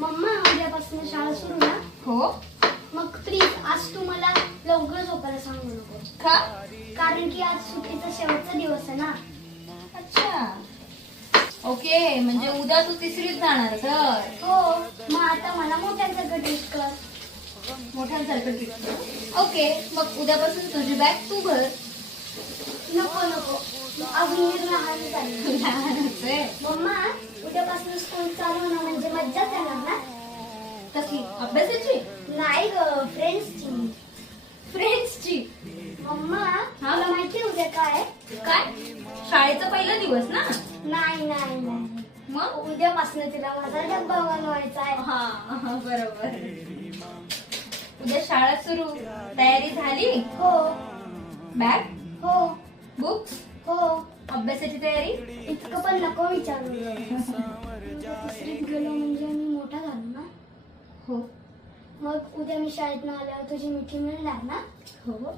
Mamma उद्यापासून शाळा सुरू ना? हो. मग प्लीज आज तू मला लवकर झोपायला सांगू नको. का? कारण की आज सुट्टीचा शेवटचा दिवस आहे ना. अच्छा. ओके, म्हणजे उद्या तू तिसरीत जाणार तर. हो, मग आता मला मोठ्यांचं टेस्ट कर. मोठ्यांसारखं ट्रीट. ओके, मग उद्यापासून तुझी बॅग तू भर. नको नको, अजून मी लहान झाली. लहानच आहे. मम्मा उद्यापासून स्कूल चालू होणं म्हणजे मज्जाच येणार ना. कसली? अभ्यासाची? नाही ग, फ्रेंड्सची. फ्रेंड्सची? मम्मा मला माहिती उद्या काय? काय? शाळेचा पहिला दिवस ना? नाही नाही नाही, मग उद्यापासून तिला माझा डब्बा बनवायचा आहे. हा बरोबर. उद्या शाळा सुरू. तयारी झाली? हो बॅग, हो बुक्स, हो. अभ्यासाची तयारी? इतकं पण नको विचारू. तिसरीत गेलो म्हणजे मी मोठा झालो ना. हो मग उद्या मी शाळेत आल्यावर तुझी मिठी मिळणार ना. हो.